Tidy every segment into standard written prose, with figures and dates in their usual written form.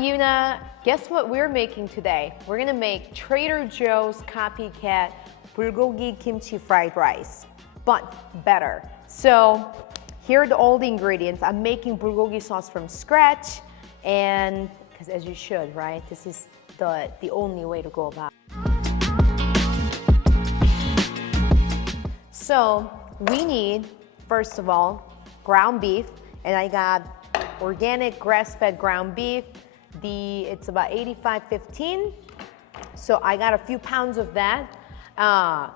Yuna. Guess what we're making today? We're gonna make Trader Joe's copycat bulgogi kimchi fried rice, but better. So here are all the ingredients. I'm making bulgogi sauce from scratch, and because as you should, right? This is the only way to go about it. So we need, first of all, ground beef, and I got organic grass-fed ground beef. It's about 85/15. So I got a few pounds of that. I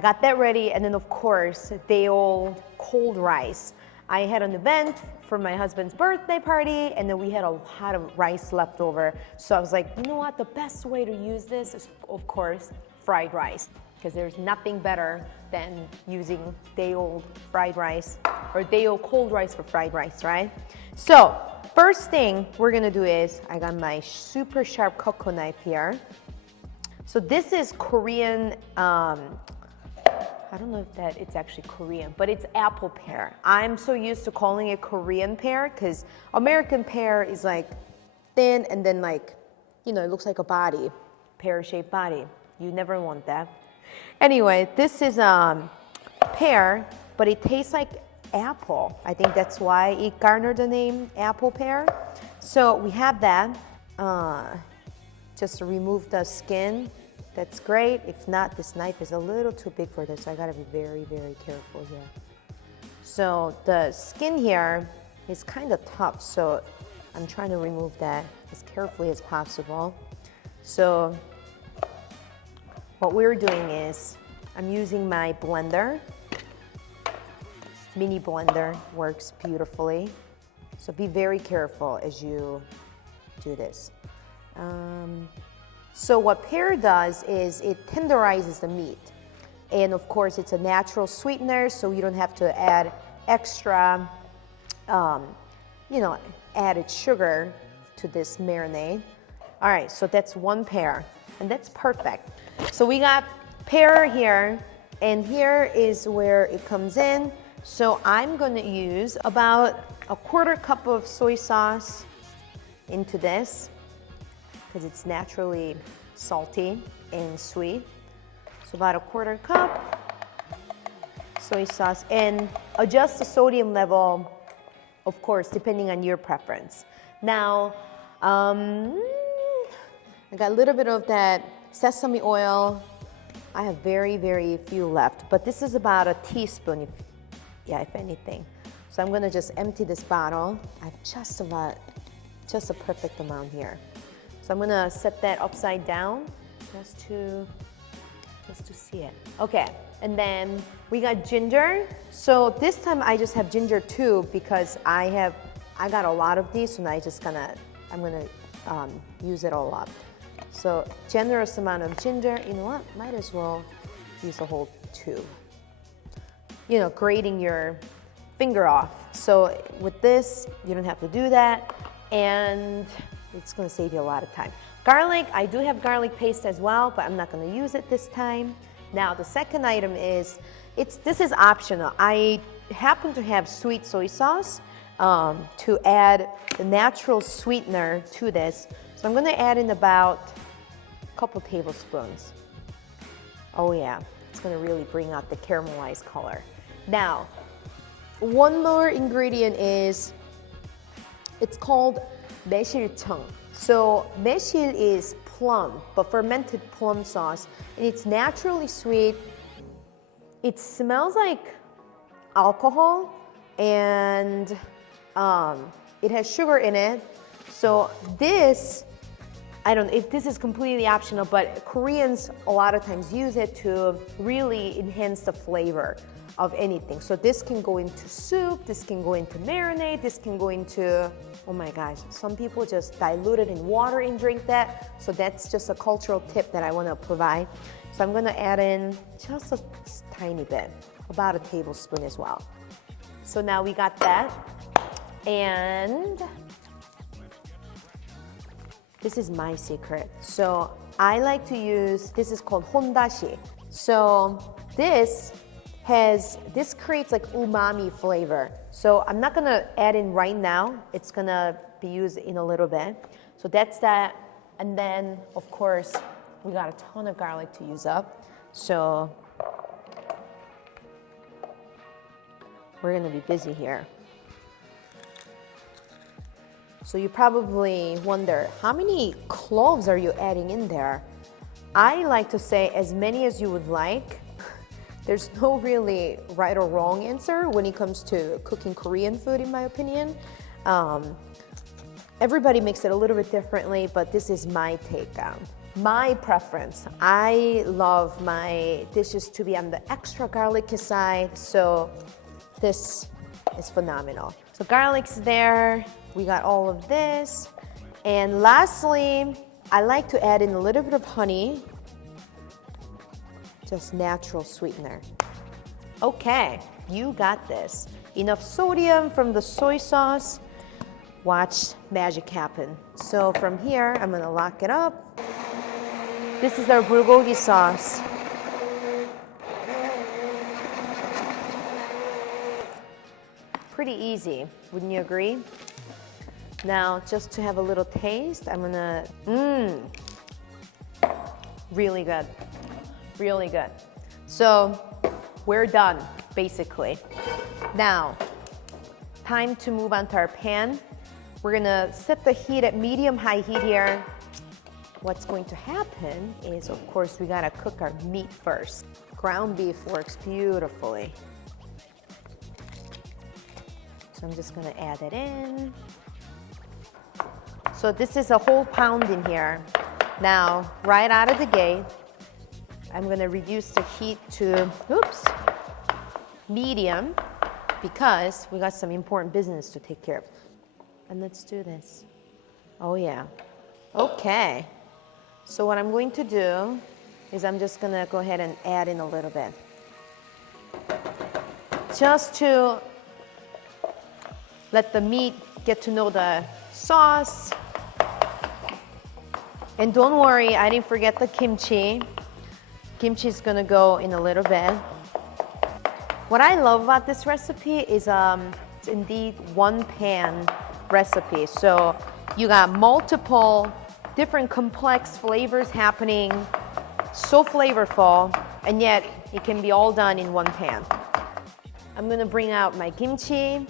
got that ready, and then of course, day old cold rice. I had an event for my husband's birthday party, and then we had a lot of rice left over. So I was like, you know what, the best way to use this is, of course, fried rice, because there's nothing better than using day old fried rice or day old cold rice for fried rice, right? So first thing we're gonna do is, I got my super sharp cocoa knife here. So this is Korean, I don't know if that it's actually Korean, but it's apple pear. I'm so used to calling it Korean pear because American pear is like thin and then like, you know, it looks like a body, pear-shaped body. You never want that. Anyway, this is pear, but it tastes like apple. I think that's why it garnered the name Apple Pear. So we have that. Just to remove the skin. That's great. If not, this knife is a little too big for this, so I gotta be very, very careful here. So the skin here is kind of tough, so I'm trying to remove that as carefully as possible. So what we're doing is, I'm using my blender. Mini blender works beautifully. So be very careful as you do this. So what pear does is it tenderizes the meat. And of course it's a natural sweetener, so you don't have to add extra, you know, added sugar to this marinade. All right, so that's one pear, and that's perfect. So we got pear here, and here is where it comes in. So I'm gonna use about a 1/4 cup of soy sauce into this, because it's naturally salty and sweet. So about a 1/4 cup soy sauce, and adjust the sodium level, of course, depending on your preference. Now, I got a little bit of that sesame oil. I have very, very few left, but this is about a teaspoon, if anything. So I'm gonna just empty this bottle. I have just a perfect amount here. So I'm gonna set that upside down just to see it. Okay, and then we got ginger. So this time I just have ginger too because I got a lot of these, so now I'm gonna use it all up. So generous amount of ginger. You know what? Might as well use a whole 2. You know, grating your finger off. So with this, you don't have to do that, and it's gonna save you a lot of time. Garlic, I do have garlic paste as well, but I'm not gonna use it this time. Now the second item is, this is optional. I happen to have sweet soy sauce to add the natural sweetener to this. So I'm gonna add in about a couple tablespoons. Oh yeah, it's gonna really bring out the caramelized color. Now, one more ingredient is, it's called 매실청. So 매실 is plum, but fermented plum sauce, and it's naturally sweet. It smells like alcohol, and it has sugar in it. So this, I don't know if this is completely optional, but Koreans a lot of times use it to really enhance the flavor of anything. So this can go into soup, this can go into marinade, this can go into, oh my gosh, some people just dilute it in water and drink that. So that's just a cultural tip that I want to provide. So I'm going to add in just a tiny bit, about a tablespoon as well. So now we got that. And this is my secret. So I like to use, this is called hondashi. So this creates like umami flavor. So I'm not gonna add in right now. It's gonna be used in a little bit. So that's that. And then, of course, we got a ton of garlic to use up. So we're gonna be busy here. So you probably wonder, how many cloves are you adding in there? I like to say as many as you would like. There's no really right or wrong answer when it comes to cooking Korean food, in my opinion. Everybody makes it a little bit differently, but this is my take on my preference. I love my dishes to be on the extra garlicky side, so this is phenomenal. So garlic's there, we got all of this. And lastly, I like to add in a little bit of honey, just natural sweetener. Okay, you got this. Enough sodium from the soy sauce. Watch magic happen. So from here, I'm gonna lock it up. This is our bulgogi sauce. Pretty easy, wouldn't you agree? Now, just to have a little taste, I'm gonna, really good, really good. So we're done, basically. Now, time to move on to our pan. We're gonna set the heat at medium-high heat here. What's going to happen is, of course, we gotta cook our meat first. Ground beef works beautifully. So I'm just gonna add it in. So this is a whole pound in here. Now, right out of the gate, I'm gonna reduce the heat to, medium, because we got some important business to take care of. And let's do this. Oh yeah. Okay. So what I'm going to do is I'm just gonna go ahead and add in a little bit. Just to let the meat get to know the sauce. And don't worry, I didn't forget the kimchi. Kimchi is gonna go in a little bit. What I love about this recipe is it's indeed one pan recipe. So you got multiple different complex flavors happening, so flavorful, and yet it can be all done in one pan. I'm gonna bring out my kimchi.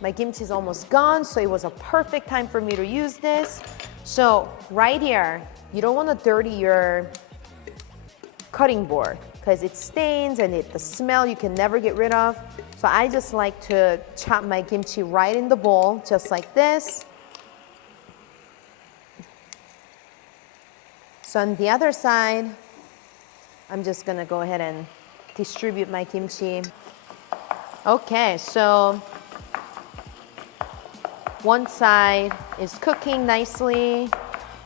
My kimchi is almost gone, so it was a perfect time for me to use this. So right here, you don't want to dirty your cutting board because it stains and the smell you can never get rid of. So I just like to chop my kimchi right in the bowl, just like this. So on the other side, I'm just gonna go ahead and distribute my kimchi. Okay, so one side is cooking nicely.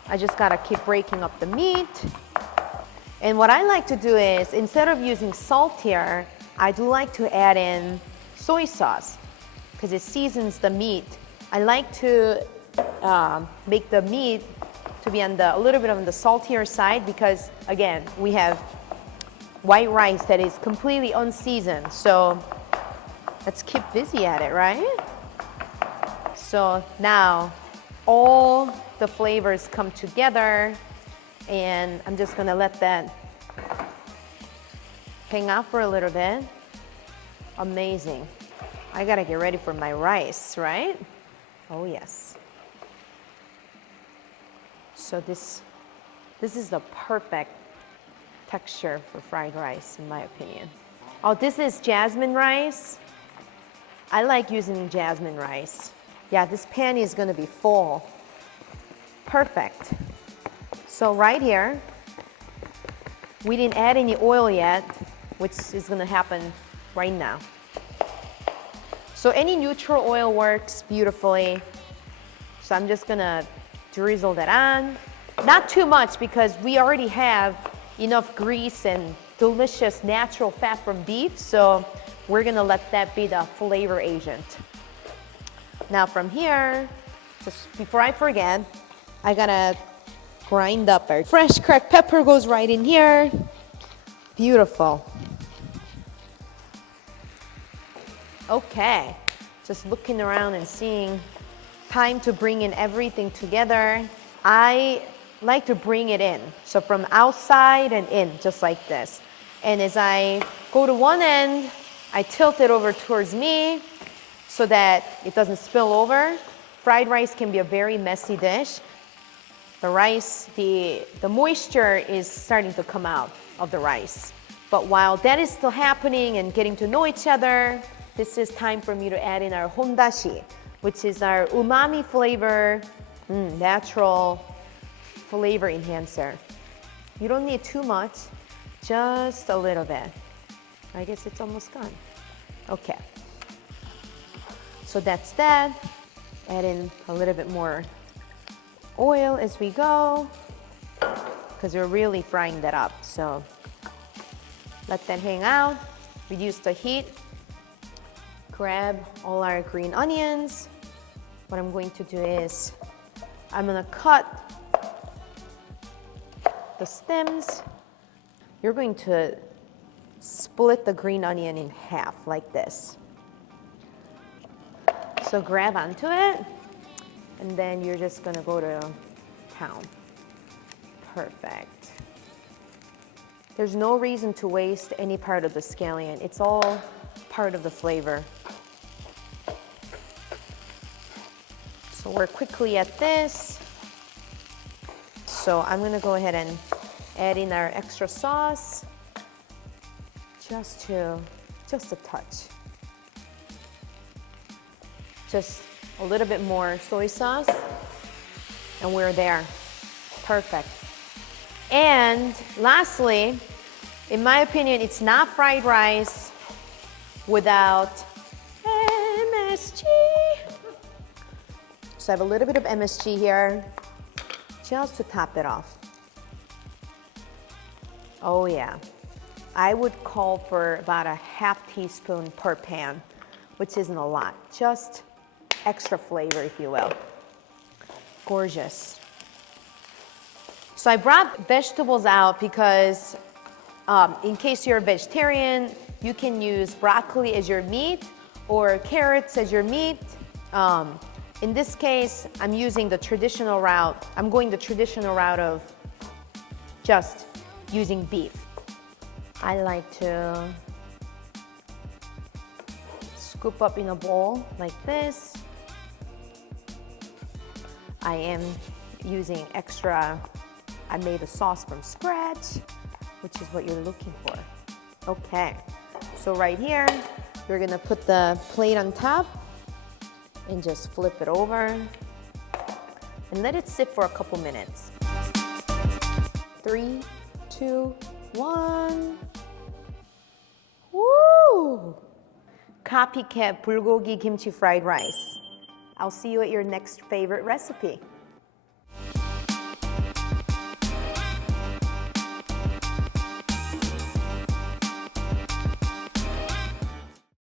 I just gotta keep breaking up the meat. And what I like to do is, instead of using salt here, I do like to add in soy sauce because it seasons the meat. I like to make the meat to be on a little bit on the saltier side because, again, we have white rice that is completely unseasoned. So let's keep busy at it, right? So now all the flavors come together and I'm just gonna let that hang out for a little bit. Amazing. I gotta get ready for my rice, right? Oh yes. So this is the perfect texture for fried rice in my opinion. Oh, this is jasmine rice. I like using jasmine rice. Yeah, this pan is gonna be full. Perfect. So right here, we didn't add any oil yet, which is gonna happen right now. So any neutral oil works beautifully. So I'm just gonna drizzle that on. Not too much because we already have enough grease and delicious natural fat from beef, so we're gonna let that be the flavor agent. Now from here, just before I forget, I gotta grind up our fresh cracked pepper goes right in here. Beautiful. Okay, just looking around and seeing time to bring in everything together. I like to bring it in. So from outside and in, just like this. And as I go to one end, I tilt it over towards me so that it doesn't spill over. Fried rice can be a very messy dish. The rice, the moisture is starting to come out of the rice. But while that is still happening and getting to know each other, this is time for me to add in our hondashi, which is our umami flavor, natural flavor enhancer. You don't need too much, just a little bit. I guess it's almost gone. Okay. So that's that. Add in a little bit more oil as we go, because we're really frying that up. So let that hang out, reduce the heat, grab all our green onions. What I'm going to do is I'm gonna cut the stems. You're going to split the green onion in half like this. So grab onto it, and then you're just gonna go to town. Perfect. There's no reason to waste any part of the scallion. It's all part of the flavor. So we're quickly at this. So I'm gonna go ahead and add in our extra sauce, just a touch. Just a little bit more soy sauce, and we're there. Perfect. And lastly, in my opinion, it's not fried rice without MSG. So I have a little bit of MSG here, just to top it off. Oh yeah. I would call for about a half teaspoon per pan, which isn't a lot. Just extra flavor, if you will. Gorgeous. So I brought vegetables out because in case you're a vegetarian, you can use broccoli as your meat or carrots as your meat. In this case, I'm using the traditional route. I'm going the traditional route of just using beef. I like to scoop up in a bowl like this. I am using extra, I made a sauce from scratch, which is what you're looking for. Okay, so right here, you're gonna put the plate on top and just flip it over and let it sit for a couple minutes. 3, 2, 1. Woo! Copycat bulgogi kimchi fried rice. I'll see you at your next favorite recipe.